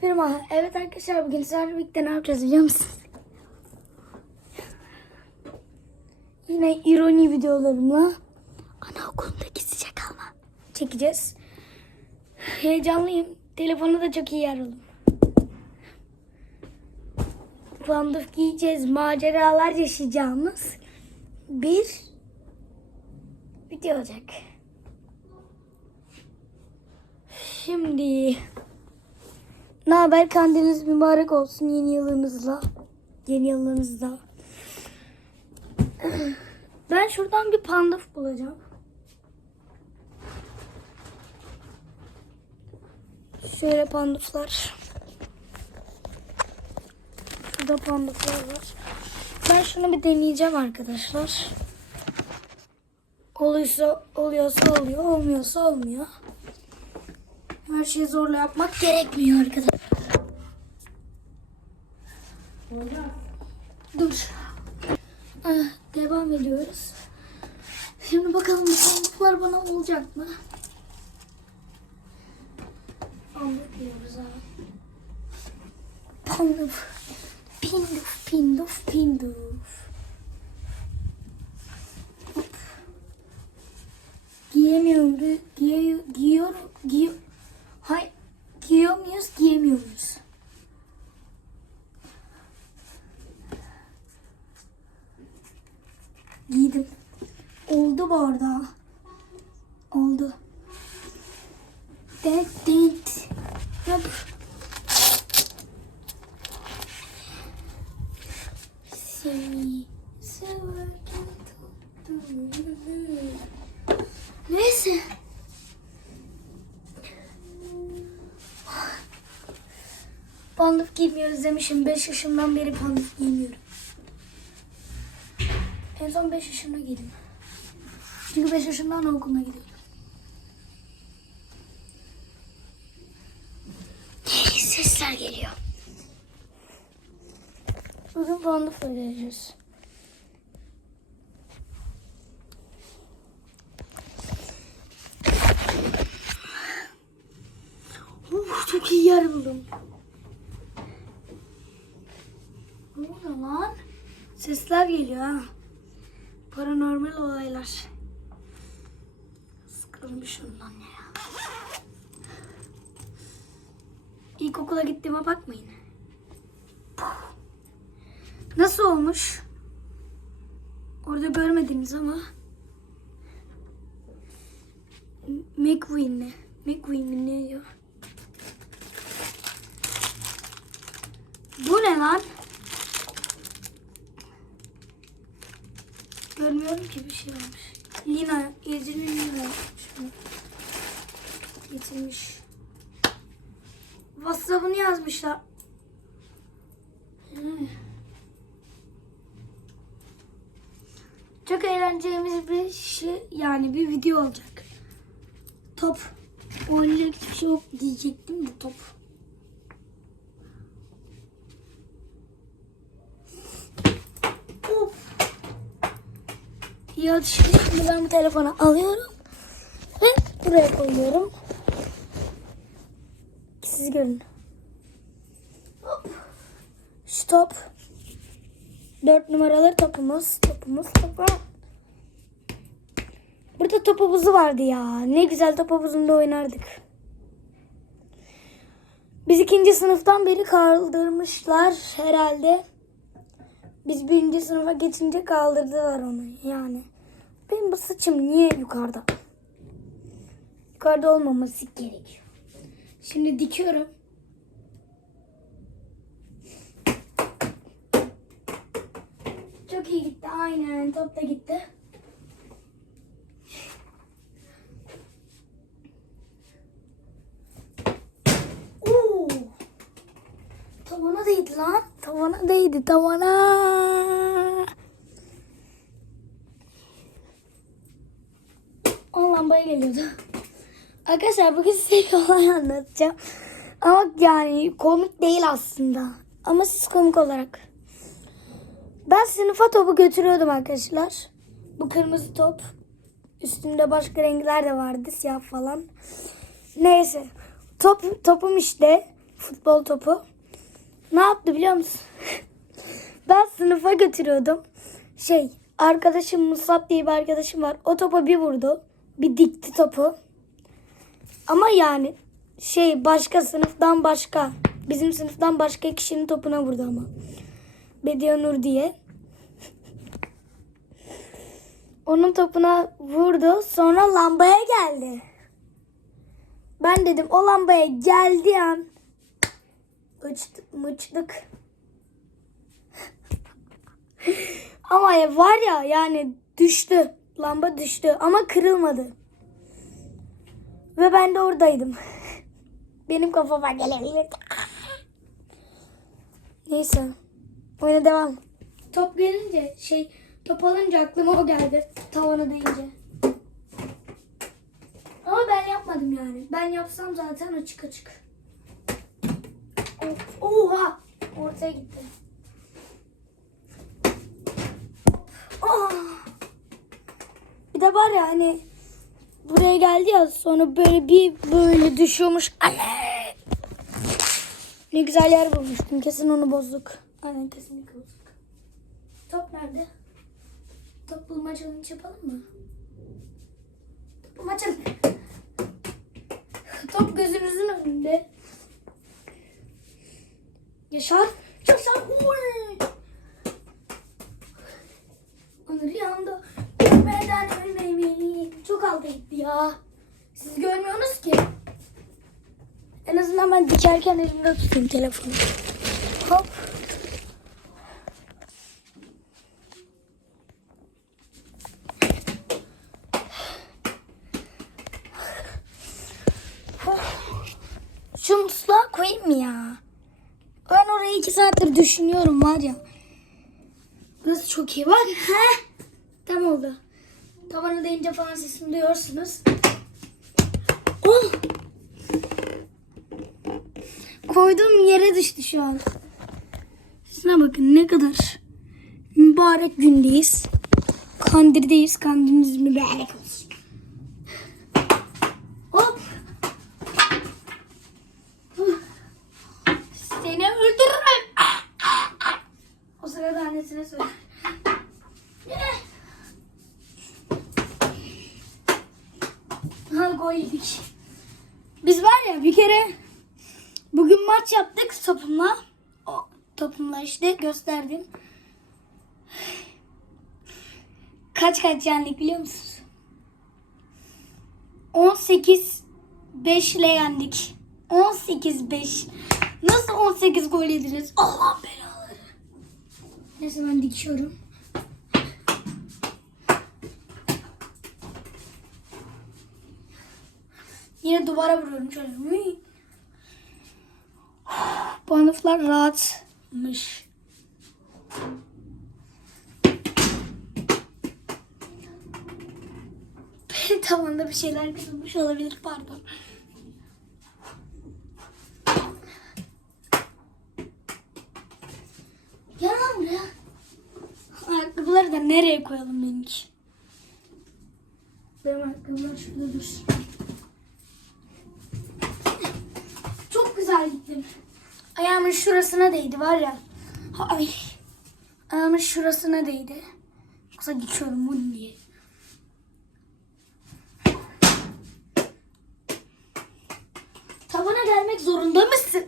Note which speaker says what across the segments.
Speaker 1: Prima. Evet arkadaşlar bugün sizlerle birlikte ne yapacağız biliyor musunuz? Yine ironi videolarımla anaokulunda gizlice kalma çekeceğiz. Heyecanlıyım. Telefonu da çok iyi yer aldım. Panduf giyeceğiz. Maceralar yaşayacağımız bir video olacak. Şimdi ne haber? Kandiliniz mübarek olsun yeni yılınızla. Yeni yılınızda. Ben şuradan bir pandaf bulacağım. Şöyle panduflar. Şurada panduflar var. Ben şunu bir deneyeceğim arkadaşlar. Oluyorsa oluyorsa oluyor, olmuyorsa olmuyor. Her şeyi zorla yapmak gerekmiyor arkadaşlar. Dur. Ah, devam ediyoruz. Şimdi bakalım bu bana olacak mı? Pamuk diyoruz abi. Pamuk. Pinduf, pinduf, pinduf. Hop. Giyemiyorum. Giyiyor, giyiyor, giyiyor. Hay, giyiyor muyuz, giyemiyor? Giydim. Oldu bu arada. Oldu. Dent dent. Yap. Neyse. Panduf giymeyi özlemişim. 5 yaşımdan beri panduf giymiyorum. En son 5 yaşımda giydim. Çünkü 5 yaşımdan anaokuluna gidiyordum. Yeni sesler geliyor. Bugün panduf ödeyeceğiz. Uf, çok iyi yer buldum. Ne oluyor lan? Sesler geliyor ha. Olaylar. Sıkıldım şundan ya. İlkokula gittiğime bakmayın. Nasıl olmuş? Orada görmediniz ama. McQueen mi? McQueen ne diyor? Bu ne lan? Görmüyorum ki bir şey olmuş. Lina, Ece'nin Lina bunu. Getirmiş. WhatsApp'ını yazmışlar. Hmm. Çok eğleneceğimiz bir şey yani bir video olacak. Top. Oynayacak hiçbir şey yok diyecektim de top. Of. Ya şimdi ben bu telefonu alıyorum ve buraya koyuyorum. Siz görün. Hop. Stop. Dört numaralı topumuz. Topumuz topum. Burada top havuzu vardı ya. Ne güzel top havuzunda oynardık. Biz ikinci sınıftan beri kaldırmışlar herhalde. Biz birinci sınıfa geçince kaldırdılar onu yani. Benim bu saçım niye yukarıda? Yukarıda olmaması gerekiyor. Şimdi dikiyorum. Çok iyi gitti. Aynen. Top da gitti. Oo. Tavana değdi lan. Tavana değdi. Tavana. O lambaya geliyordu. Arkadaşlar bugün size bir olay anlatacağım. Ama yani komik değil aslında. Ama siz komik olarak. Ben sınıfa topu götürüyordum arkadaşlar. Bu kırmızı top. Üstünde başka renkler de vardı. Siyah falan. Neyse. Top, topum işte. Futbol topu. Ne yaptı biliyor musun? ben sınıfa götürüyordum. Şey arkadaşım Musab diye bir arkadaşım var. O topa bir vurdu. Bir dikti topu. Ama yani şey başka sınıftan başka. Bizim sınıftan başka kişinin topuna vurdu ama. Bediye Nur diye. Onun topuna vurdu. Sonra lambaya geldi. Ben dedim o lambaya geldiği an mıçtık. ama ya var ya yani düştü. Lamba düştü ama kırılmadı. Ve ben de oradaydım. Benim kafama gelebilirdi. Neyse. Oyuna devam. Top gelince şey top alınca aklıma o geldi. Tavana değince. Ama ben yapmadım yani. Ben yapsam zaten açık açık. Of, oha! Ortaya gitti. Ah! Bir de var ya hani buraya geldi ya sonra böyle bir böyle düşüyormuş. Anne! Ne güzel yer bulmuştum. Kesin onu bozduk. Aynen kesinlikle bozduk. Top nerede? Top bulma challenge yapalım mı? Top bulma challenge. Top gözünüzün önünde. Yaşar. Yaşar. Uy. Onu rüyamda görmeden ölmemeliyim. Çok alta gitti ya. Siz görmüyorsunuz ki. En azından ben dikerken elimde tutayım telefonu. Hop. Şu musluğa koyayım mı ya? Ben orayı iki saattir düşünüyorum var ya. Burası çok iyi. Bak. Heh. Tam oldu. Tavana değince falan sesini duyuyorsunuz. Oh. Koyduğum yere düştü şu an. Şuna bakın ne kadar mübarek gündeyiz. Kandildeyiz. Kandiliniz mübarek olsun. Hop. Seni öldürürüm. O sırada annesine söyle. Yedik. Biz var ya bir kere bugün maç yaptık topumla. O topumla işte gösterdim. Kaç kaç yendik biliyor musunuz? 18 5 ile yendik. 18 5. Nasıl 18 gol yediniz? Allah belaları. Neyse ben dikiyorum. Yine duvara vuruyorum şöyle. Bu hanıflar rahatmış. Tavanda bir şeyler kırılmış olabilir pardon. Gel lan buraya. Ayakkabıları da nereye koyalım benimki? Benim ayakkabılar şurada dursun. Çok güzel. Ayağımın şurasına değdi var ya. Ay. Ayağımın şurasına değdi. Yoksa dikiyorum bunu diye. Tavana gelmek zorunda mısın?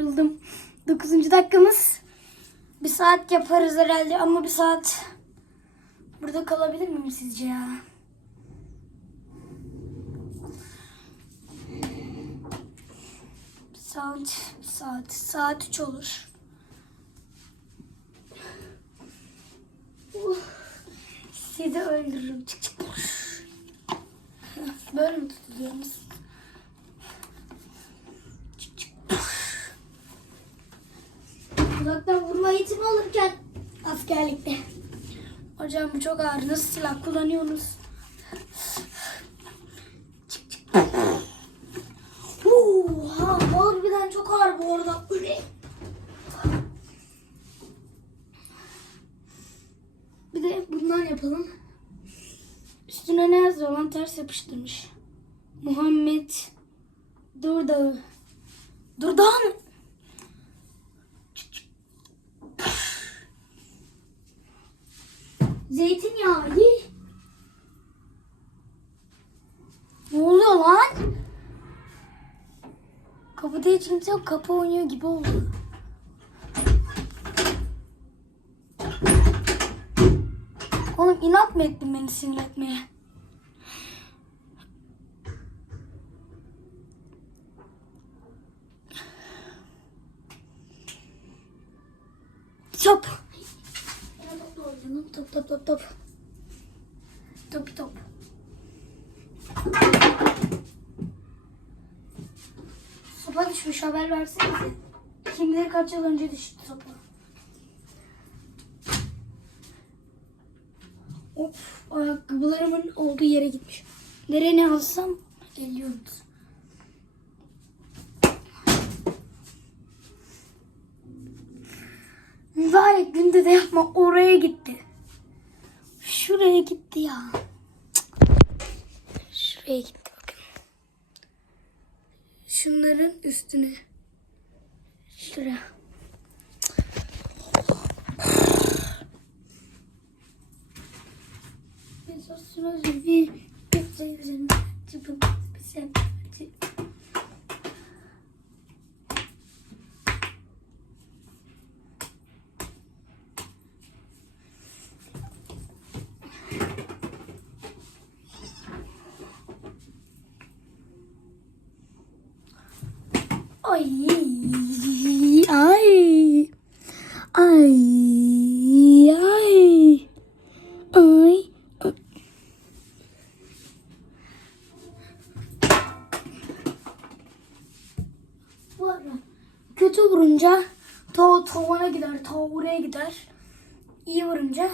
Speaker 1: yoruldum. 9. dakikamız. Bir saat yaparız herhalde ama bir saat burada kalabilir miyim sizce ya? Bir saat, bir saat, saat 3 olur. Uh, sizi öldürürüm. Böyle mi tutuluyorsunuz? Uzaktan vurma eğitimi alırken askerlikte. Hocam bu çok ağır. Nasıl silah kullanıyorsunuz? Çık çık. Oha, harbiden çok ağır bu arada. Bir de bundan yapalım. Üstüne ne yazıyor lan ters yapıştırmış. Muhammed Durdağı. Durdağı mı? Zeytinyağı. iyi. Ne oluyor lan? Kapıda hiç kimse yok. Kapı oynuyor gibi oldu. Oğlum inat mı ettin beni sinir etmeye? Top. Yine topla oynayalım. Top top top top. Sopa düşmüş haber versenize. Kim bilir kaç yıl önce düştü sopa. Of ayakkabılarımın olduğu yere gitmiş. Nereye ne alsam geliyoruz. Mübarek günde de yapma oraya gitti. Şuraya gitti ya. Şuraya gitti bakın. Şunların üstüne. Şuraya. Biz bir bir sevgilim çıkıp bir sen Ay ay ay ay ay Bu arada kötü vurunca ta tavana gider, ta oraya gider. İyi vurunca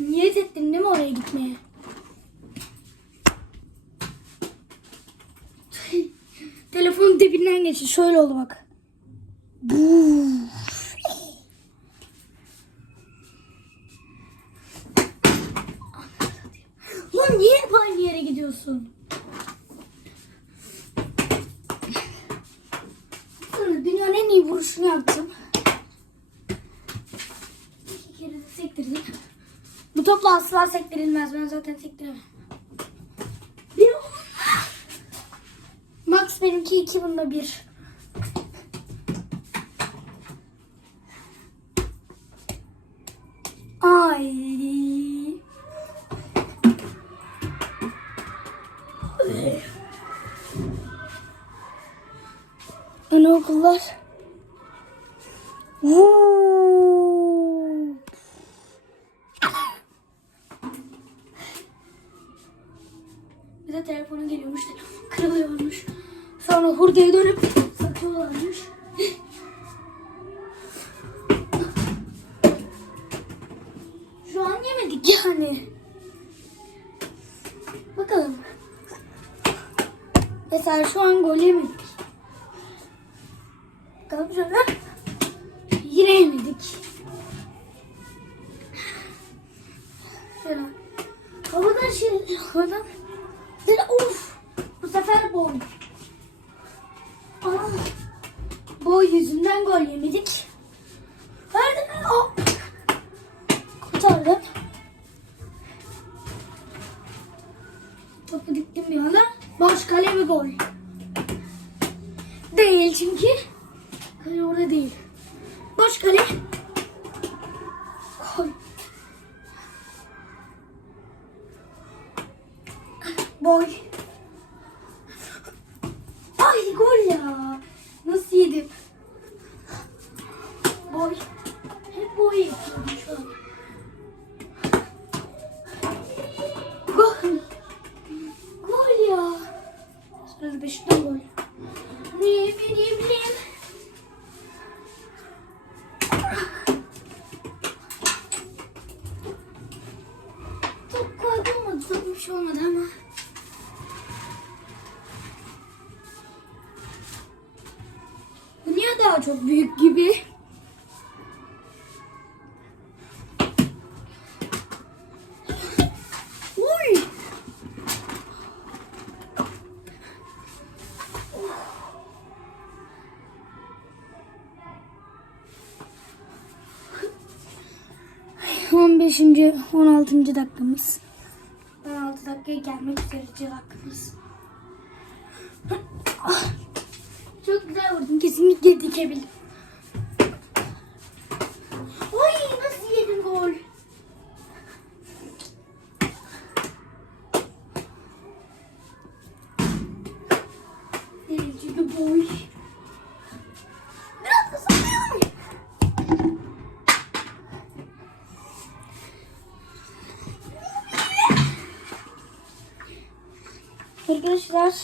Speaker 1: Niyet ettin değil mi oraya gitmeye? Telefonun dibinden geçti. Şöyle oldu bak. Buuu. Lan niye hep aynı yere gidiyorsun? Sonra dünyanın en iyi vuruşunu yaptım. İki kere de sektirdim. Bu topla asla sektirilmez. Ben zaten sektiremem. Max benimki iki bunda bir. Ay. Anaokullar. Vuuu. Bir de telefonu geliyormuş, telefon kırılıyormuş. Sonra hurdaya dönüp satıyorlarmış. Şu an yemedik yani. Bakalım. Mesela şu an gol yemedik. Bakalım şöyle. Yine yemedik. Şöyle. Havadan şey, havadan. Bir de of. Bu sefer boy. Aa, boy yüzünden gol yemedik. Şey olmadı ama. Bu niye daha çok büyük gibi? Beşinci, on altıncı dakikamız. Dakikaya gelmek üzere dakikamız. Ah, Çok güzel vurdun. Kesinlikle dikebildim. Oy nasıl yedin gol? Dereceli boy. Arkadaşlar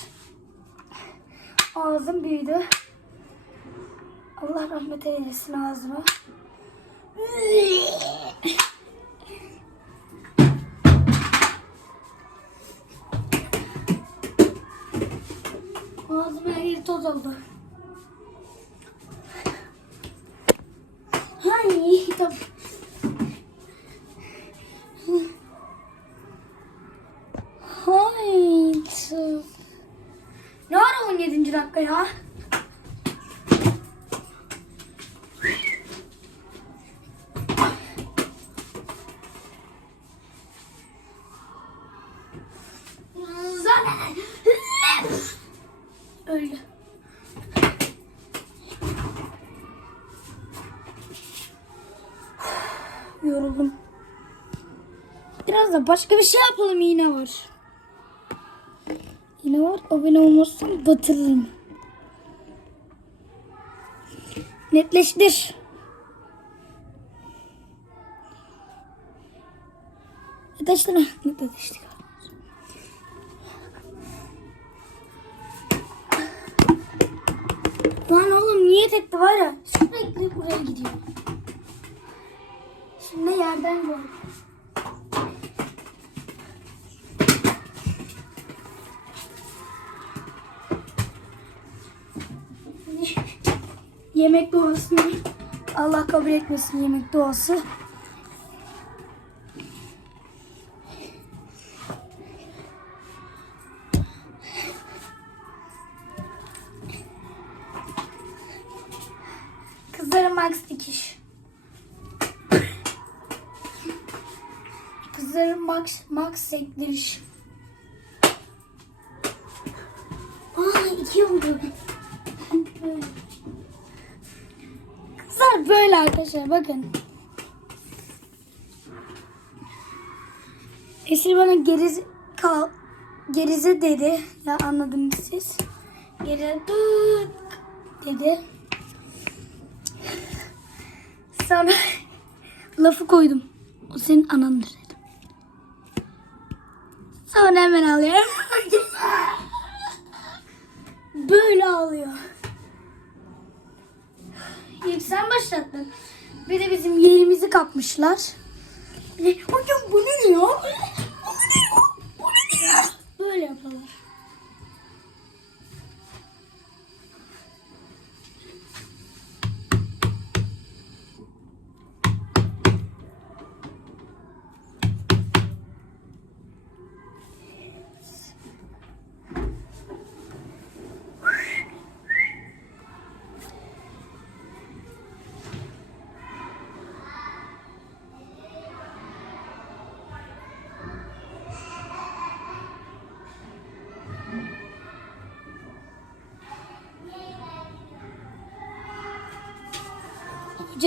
Speaker 1: ağzım büyüdü. Allah rahmet eylesin ağzıma. Ağzım her yeri toz oldu. Öyle. Yoruldum. Biraz da başka bir şey yapalım iğne var. Yine var. Abone olmazsan batırırım. Netleştir. Netleştir. Netleştir. Lan oğlum niye tekti var ya? Sürekli buraya gidiyor. Şimdi yerden gol. Yemek duasını Allah kabul etmesin yemek duası. Max sektiriş. Aa iki oldu. Kızlar böyle arkadaşlar bakın. Esil bana geriz kal gerize dedi. Ya anladınız siz. Geri dık dedi. Sonra lafı koydum. O senin anandır. Sonra hemen ağlıyor. Böyle ağlıyor. İlk sen başlattın. Bir de bizim yerimizi kapmışlar. Ne? Hocam bu ne ya? Bu ne ya? Bu ne ya? Böyle yapıyorlar.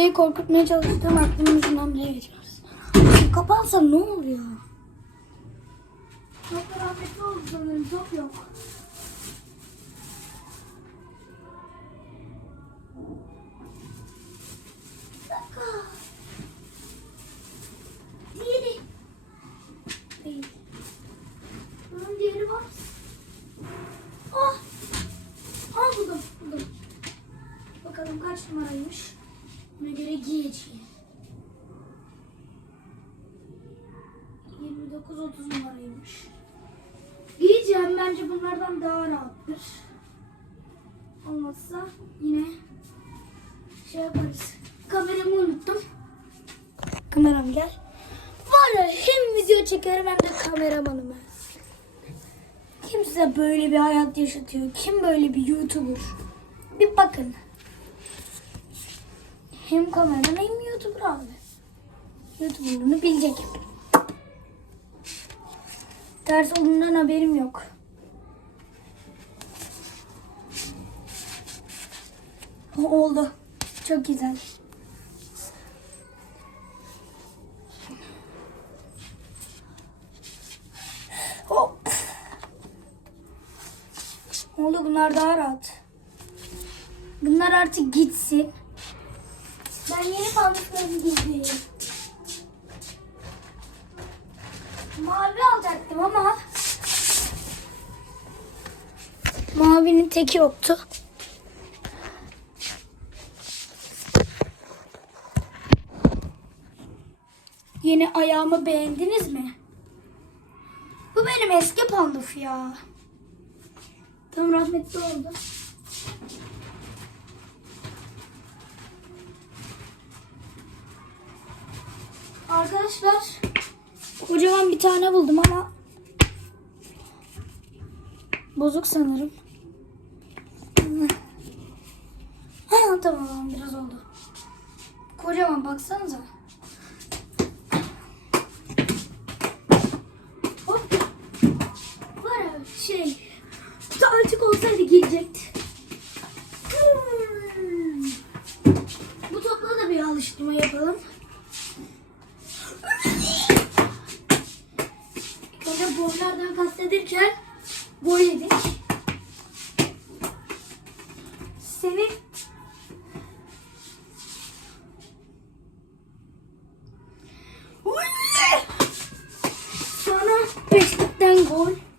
Speaker 1: Hocayı korkutmaya çalıştığım aklımın ucundan bile geçmez. Kapansa ne oluyor? Çok rahmetli oldu sanırım. Yok. Bir dakika. Diğeri. Değil. Bunun diğeri var. Ah. Bakalım kaç numaraymış. Buna göre giyeceğim. 29-30 numaraymış. Giyeceğim bence bunlardan daha rahattır. Olmazsa yine şey yaparız. Kameramı unuttum. Kameram gel. Var ya hem video çekiyorum kameramanım ben. Kim size böyle bir hayat yaşatıyor? Kim böyle bir YouTuber? Bir bakın. Hem kameraman hem YouTuber abi. YouTuber'ını bilecek. Ters olduğundan haberim yok. Oldu. Çok güzel. Hop. Oldu bunlar daha rahat. Bunlar artık gitsin. Ben yeni pantolonlarımı giydim. Mavi alacaktım ama mavinin teki yoktu. Yeni ayağımı beğendiniz mi? Bu benim eski panduf ya. Tam rahmetli oldu. Arkadaşlar kocaman bir tane buldum ama bozuk sanırım. Ha tamam biraz oldu. Kocaman baksanıza. Hop. Var ya şey. Kutu açık olsaydı gelecekti. Hmm. Bu topla da bir alıştırma yapalım. Sonra boylardan kastederken boy yedik. Senin Sonra beşlikten gol.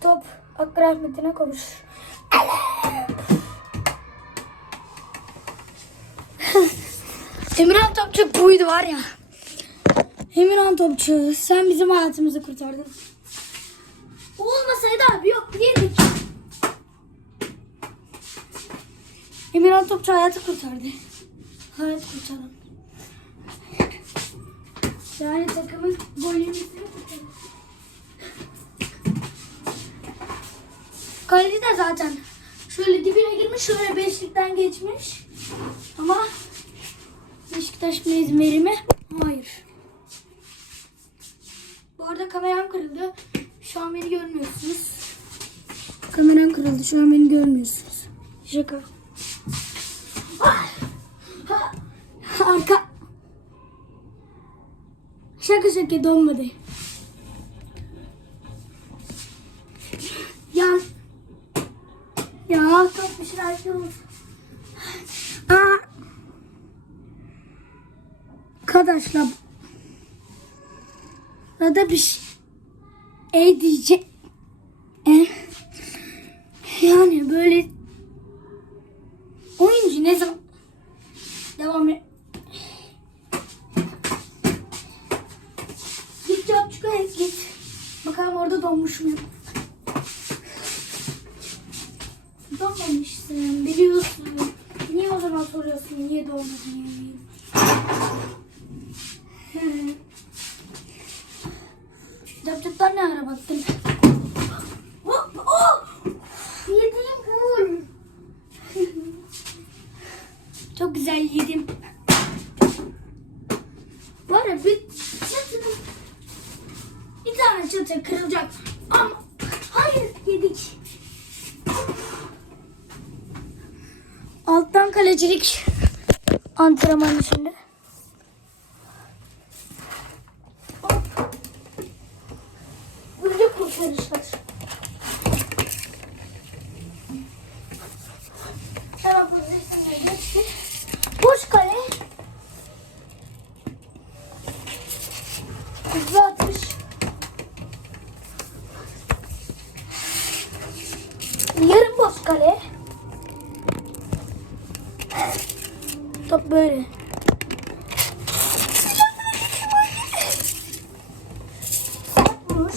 Speaker 1: Top Hakkı rahmetine kavuşur. Emirhan Topçu buydu var ya. Emirhan Topçu sen bizim hayatımızı kurtardın. O olmasaydı abi yok yedik. Emirhan Topçu hayatı kurtardı. Hayat kurtaran. Yani takımın gol Kaleci de zaten şöyle dibine girmiş, şöyle beşlikten geçmiş. Ama Beşiktaş mı İzmir'i mi? Hayır. Bu arada kameram kırıldı. Şu an beni görmüyorsunuz. Kameram kırıldı. Şu an beni görmüyorsunuz. Şaka. Ah! Arka. Şaka şaka donmadı. Ya çok bir şeyler oldu. Aa. Arkadaşlar. Burada bir şey. E diyecek. E. Yani böyle oyuncu ne zaman devam et. Git yap çıkar git. Bakalım orada donmuş mu? Yapacaklar ne ara baktın? Hop, oh! Yediğim gol. yedim. Var bir çatının bir tane kırılacak. Ama hayır yedik. Alttan kalecilik antrenmanı şimdi. Böyle kurtarışlar. Hemen pozisyona geçti. Boş kale. Hızlı atış. Yarım boş kale. Top böyle. Sert vuruş.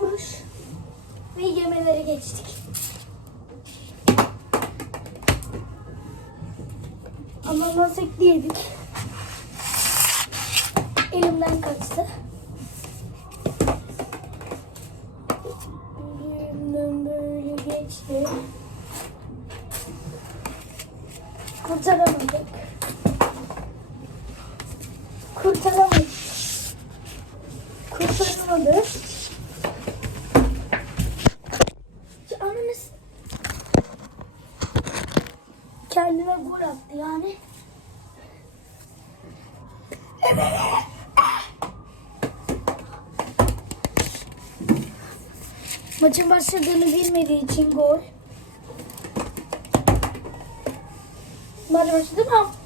Speaker 1: Vuruş. Ve yemelere geçtik. Ama nasıl yedik. Elimden kaçtı. Elimden böyle geçti. Kurtaramadık. Kurtaramadık. Kurtaramadık. Ya Ananız kendine gol attı yani. Maçın başladığını bilmediği için gol. Maç başladı mı?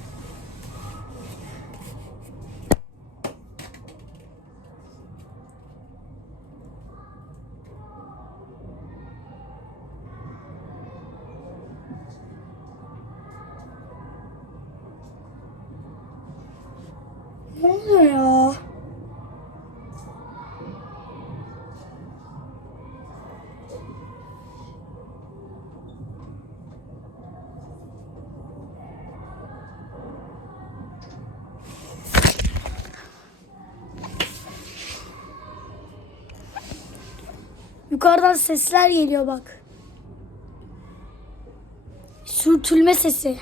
Speaker 1: Yukarıdan sesler geliyor bak. Sürtülme sesi.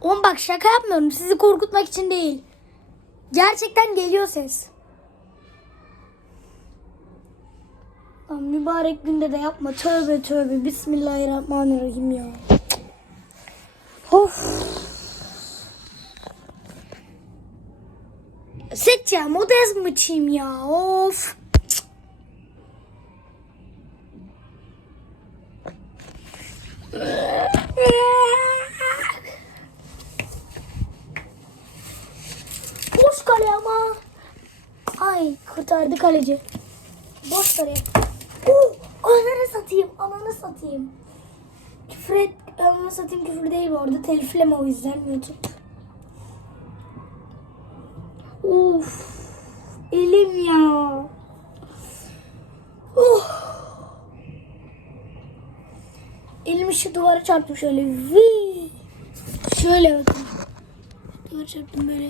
Speaker 1: Oğlum bak şaka yapmıyorum. Sizi korkutmak için değil. Gerçekten geliyor ses. Lan mübarek günde de yapma. Tövbe tövbe. Bismillahirrahmanirrahim ya. Of. Seçeceğim. O da mı çiğim ya? Of. Boş kale ama. Ay kurtardı kaleci. Boş kale. Oo, ananı satayım. Ananı satayım. Küfür et. Ananı satayım küfür değil bu arada. Telifleme o yüzden YouTube. Of. Elim ya. Oh. Elimi şu duvara çarptım şöyle. Vii. Şöyle bakın. Duvara çarptım böyle.